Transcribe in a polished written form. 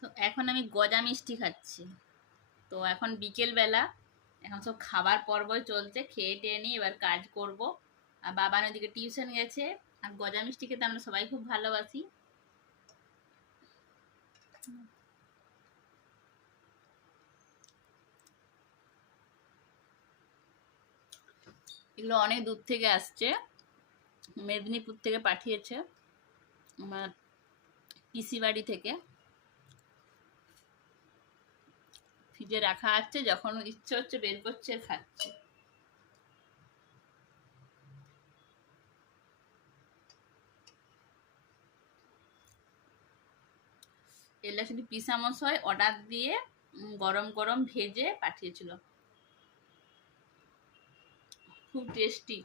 তো এখন আমি গজা মিষ্টি খাচ্ছি। তো এখন বিকেল বেলা, এখন সব খাবার পর্বই চলছে, খেয়ে টেয়ে নিয়ে এবার কাজ করব। আর বাবা ওদিকে টিউশন গেছে। আর গজা মিষ্টি খেতে আমরা সবাই খুব ভালোবাসি। এগুলো অনেক দূর থেকে আসছে, মেদিনীপুর থেকে পাঠিয়েছে আমার পিসি বাড়ি থেকে। ফ্রিজে রাখা আছে, যখন ইচ্ছে হচ্ছে বের করছে আর খাচ্ছে। এগুলা শুধু পিসামশাই অর্ডার দিয়ে গরম গরম ভেজে পাঠিয়েছিল, খুব টেস্টি।